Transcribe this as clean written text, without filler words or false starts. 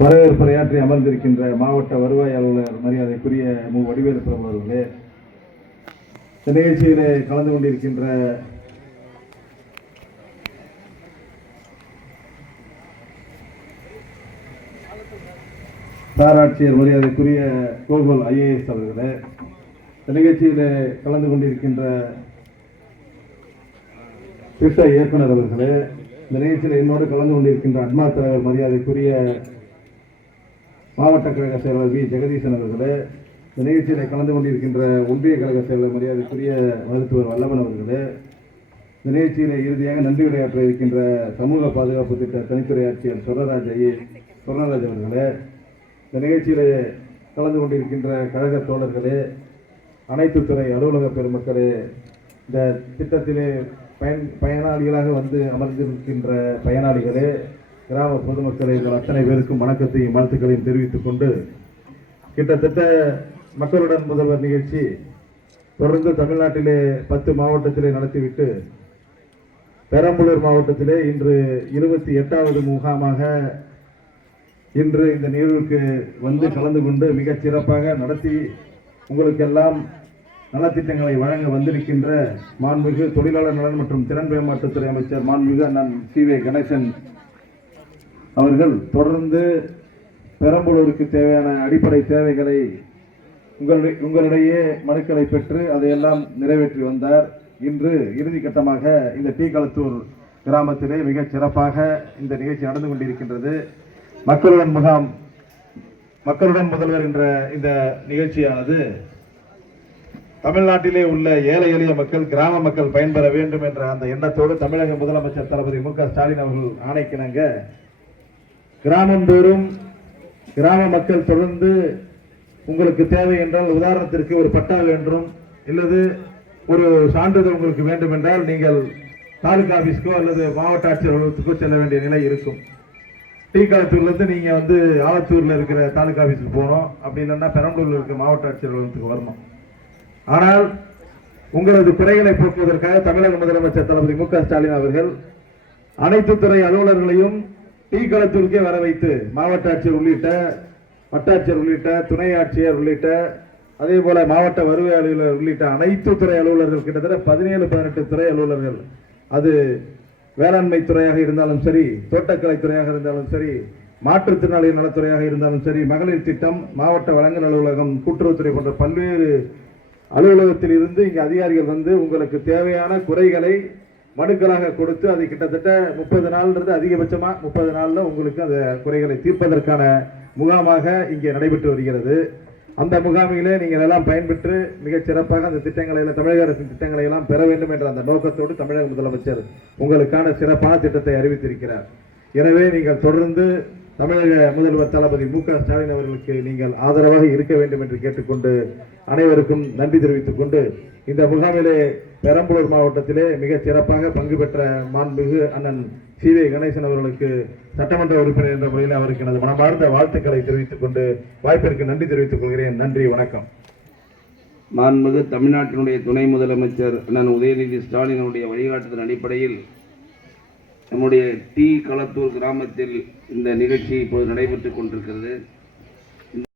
வரவேற்புரையாற்றி அமர்ந்திருக்கின்ற மாவட்ட வருவாய் அலுவலர் மரியாதைக்குரிய மு. வடிவேலு பிரபு அவர்களே, இந்த நிகழ்ச்சியிலே கலந்து கொண்டிருக்கின்ற சாராட்சியர் மரியாதைக்குரிய கோகுல் IAS அவர்களே, இந்த நிகழ்ச்சியிலே கலந்து கொண்டிருக்கின்ற திட்ட இயக்குனர் அவர்களே, இந்த நிகழ்ச்சியில் என்னோடு கலந்து கொண்டிருக்கின்ற அட்மா தலைவர் மரியாதைக்குரிய மாவட்ட கழக செயலர் வி. ஜெகதீசன் அவர்களே, இந்த நிகழ்ச்சியில் கலந்து கொண்டிருக்கின்ற ஒன்றிய கழக செயலர் மரியாதைக்குரிய மருத்துவர் வல்லவன் அவர்களே, இந்த நிகழ்ச்சியில் இறுதியாக நன்றி உரையாற்ற இருக்கின்ற சமூக பாதுகாப்பு திட்ட தனித்துறை ஆட்சியர் சொர்ணராஜ் அவர்களே, இந்த நிகழ்ச்சியில் கலந்து கொண்டிருக்கின்ற கழக தோழர்களே, அனைத்து துறை அலுவலக பெருமக்களே, இந்த திட்டத்திலே பயனாளிகளாக வந்து அமர்ந்திருக்கின்ற பயனாளிகளே, கிராம பொதுமக்களை அத்தனை பேருக்கும் வணக்கத்தையும் வாழ்த்துக்களையும் தெரிவித்துக் கொண்டு, கிட்டத்தட்ட மக்களுடன் முதல்வர் நிகழ்ச்சி தொடர்ந்து தமிழ்நாட்டிலே 10 மாவட்டத்திலே நடத்திவிட்டு பெரம்பலூர் மாவட்டத்திலே இன்று 28வது முகாமாக இன்று இந்த நிகழ்வுக்கு வந்து கலந்து கொண்டு மிகச் சிறப்பாக நடத்தி உங்களுக்கெல்லாம் நலத்திட்டங்களை வழங்க வந்திருக்கின்ற மாண்புமிகு தொழிலாளர் நலன் மற்றும் திறன் மேம்பாட்டுத்துறை அமைச்சர் மாண்புமிகு அண்ணன் C.V. கணேசன் அவர்கள் தொடர்ந்து பெரம்பலூருக்கு தேவையான அடிப்படை தேவைகளை உங்களுடைய மனுக்களை பெற்று அதையெல்லாம் நிறைவேற்றி வந்தார். இன்று இறுதி கட்டமாக இந்த களத்தூர் கிராமத்திலே மிகச் சிறப்பாக இந்த நிகழ்ச்சி நடந்து கொண்டிருக்கின்றது. மக்களுடன் முதல்வர் என்ற இந்த நிகழ்ச்சியானது தமிழ்நாட்டிலே உள்ள ஏழை எளிய மக்கள், கிராம மக்கள் பயன்பெற வேண்டும் என்ற அந்த எண்ணத்தோடு தமிழக முதலமைச்சர் தளபதி மு. க. ஸ்டாலின் அவர்கள் ஆணைக்கிணங்க கிராமந்தோறும் கிராம மக்கள் தொடர்ந்து உங்களுக்கு தேவை என்றால், உதாரணத்திற்கு ஒரு பட்டா வேண்டும் இல்லது ஒரு சான்றிதழ் உங்களுக்கு வேண்டும் என்றால் நீங்கள் தாலுகா ஆபீஸ்க்கோ அல்லது மாவட்ட ஆட்சியர் அலுவலகத்துக்கோ செல்ல வேண்டிய நிலை இருக்கும். களத்தூர்லேருந்து நீங்கள் வந்து ஆலத்தூரில் இருக்கிற தாலுகா ஆபீஸுக்கு போகணும், அப்படி இல்லைன்னா பெரம்பலூரில் இருக்கிற மாவட்ட ஆட்சியர் அலுவலகத்துக்கு வரணும். ஆனால் உங்களது குறைகளை போக்குவதற்காக தமிழக முதலமைச்சர் தளபதி மு. க. ஸ்டாலின் அவர்கள் அனைத்து துறை அலுவலர்களையும் களத்தூருக்கே வர வைத்து மாவட்ட ஆட்சியர் உள்ளிட்ட வட்டாட்சியர் உள்ளிட்ட துணை ஆட்சியர் உள்ளிட்ட அதே போல மாவட்ட வருவாய் அலுவலர் உள்ளிட்ட அனைத்து துறை அலுவலர்கள், கிட்டத்தட்ட 17-18 துறை அலுவலர்கள், அது வேளாண்மை துறையாக இருந்தாலும் சரி, தோட்டக்கலை துறையாக இருந்தாலும் சரி, மாற்றுத்திறனாளி நலத்துறையாக இருந்தாலும் சரி, மகளிர் திட்டம், மாவட்ட வழங்கல் அலுவலகம், கூட்டுறவுத்துறை போன்ற பல்வேறு அலுவலகத்தில் இருந்து இங்கு அதிகாரிகள் வந்து உங்களுக்கு தேவையான குறைகளை மனுக்களாக கொடுத்து அது கிட்டத்தட்ட 30 நாள்ன்றது அதிகபட்சமா 30 நாள்ல உங்களுக்கு அந்த குறைகளை தீர்ப்பதற்கான முகாமாக இங்கே நடைபெற்று வருகிறது. அந்த முகாமிலே நீங்கள் எல்லாம் பயன்பெற்று மிகச் சிறப்பாக அந்த திட்டங்களை எல்லாம், தமிழக அரசின் திட்டங்களை எல்லாம் பெற வேண்டும் என்ற அந்த நோக்கத்தோடு தமிழக முதலமைச்சர் உங்களுக்கான சிறப்பான திட்டத்தை அறிவித்திருக்கிறார். எனவே நீங்கள் தொடர்ந்து தமிழக முதல்வர் தளபதி மு. க. ஸ்டாலின் அவர்களுக்கு நீங்கள் ஆதரவாக இருக்க வேண்டும் என்று கேட்டுக்கொண்டு அனைவருக்கும் நன்றி தெரிவித்துக் கொண்டு, இந்த முகாமிலே பெரம்பலூர் மாவட்டத்திலே மிகச் சிறப்பாக பங்கு பெற்ற மாண்புமிகு அண்ணன் C.V. கணேசன் அவர்களுக்கு சட்டமன்ற உறுப்பினர் என்ற முறையில் அவருக்கு எனது மனமார்ந்த வாழ்த்துக்களை தெரிவித்துக் கொண்டு வாய்ப்பிற்கு நன்றி தெரிவித்துக் கொள்கிறேன். நன்றி, வணக்கம். மாண்புமிகு தமிழ்நாட்டினுடைய துணை முதலமைச்சர் அண்ணன் உதயநிதி ஸ்டாலினுடைய வழிகாட்டுதல் அடிப்படையில் நம்முடைய களத்தூர் கிராமத்தில் இந்த நிகழ்ச்சி இப்போது நடைபெற்றுக் கொண்டிருக்கிறது.